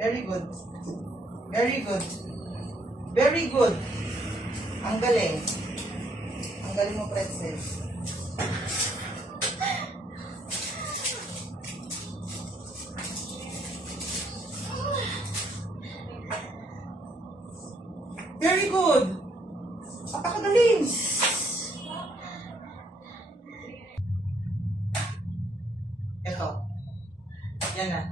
Very good. Very good. Very good. Ang galing. Ang galing mo, pretzel. Very good. Napakagaling. Ito. Yan na.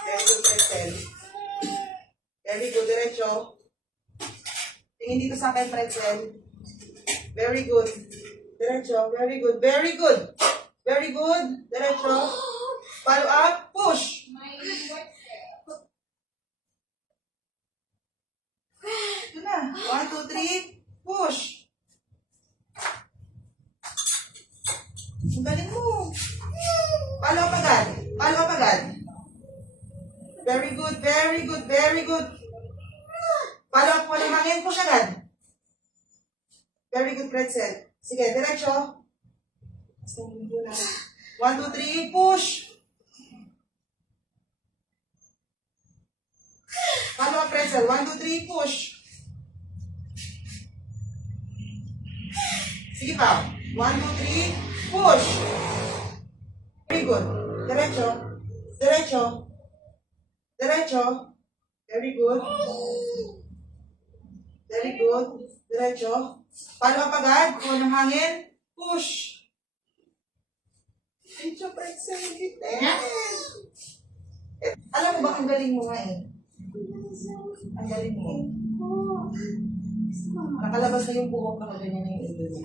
Very good, pretzel. Very good, diretso. Tingin dito sa akin, pretzel. Very good. Diretso, very good. Very good. Very good. Diretso. Follow up, push. Ito na. 1, 2, 3, push. Ang galing mo. Follow up agad. Follow up agad. Very good, very good, very good. Follow up mo ng hangin, push agad. Very good, pretzel. Sige, diretso. 1, 2, 3, push. Follow up, pretzel. 1, 2, 3, push. Sige pa. 1, 2, 3, push. Very good. Diretso. Diretso. Diretso. Very good. Very good. Diretso. Follow up agad. Kuha ng hangin. Push. Diretso, pretzel. Alam mo ba, ang galing mo nga eh. Ang galing mo. Nakalabas na yung buhok na ganyan na yung ilo mo.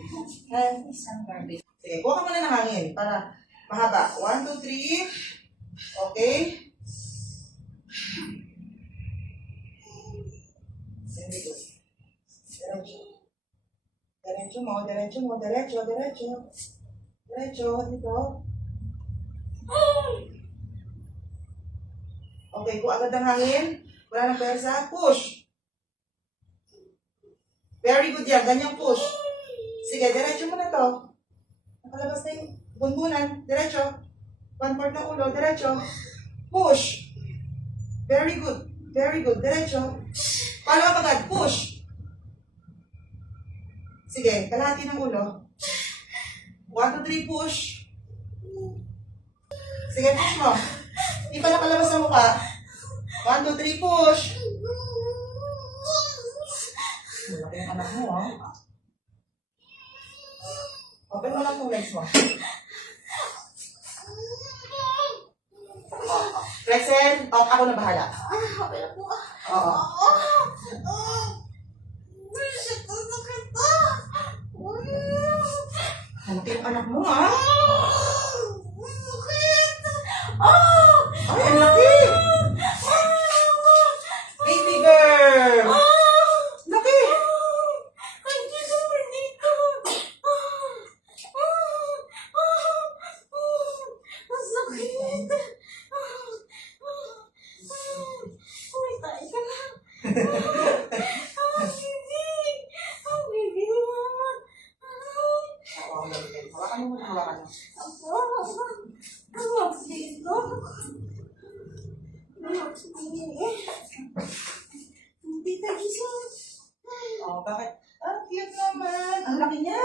Sige, kuha ka muna ng hangin para mahaba. 1, 2, 3. Okay. Very good. Diretso. Diretso mo, diretso mo, diretso, diretso. Diretso, dito. Okay, kuha agad ng hangin. Wala ng pwersa. Push. Very good yan. Ganyang push. Sige, diretso mo na to. Nakalabas na yung bunbunan. Diretso. 1/4 ng ulo. Diretso. Push. Very good. Very good. Diretso. Follow up agad. Push. Sige, kalahati ng ulo. 1, 2, 3, push. Sige, push mo. Hindi pa nakalabas sa mukha. 1, 2, 3, push. Malaki yung anak mo, ha? Open mo lang yung legs mo. Rexel, ako na bahala. Okay na po. Oo. Malaki yung anak mo, ha? Ay, ang laki! Baby girl! Laki! Hawakan mo muna, hawakan mo. Oh, bakit? Ah, cute naman. Ang laki niya.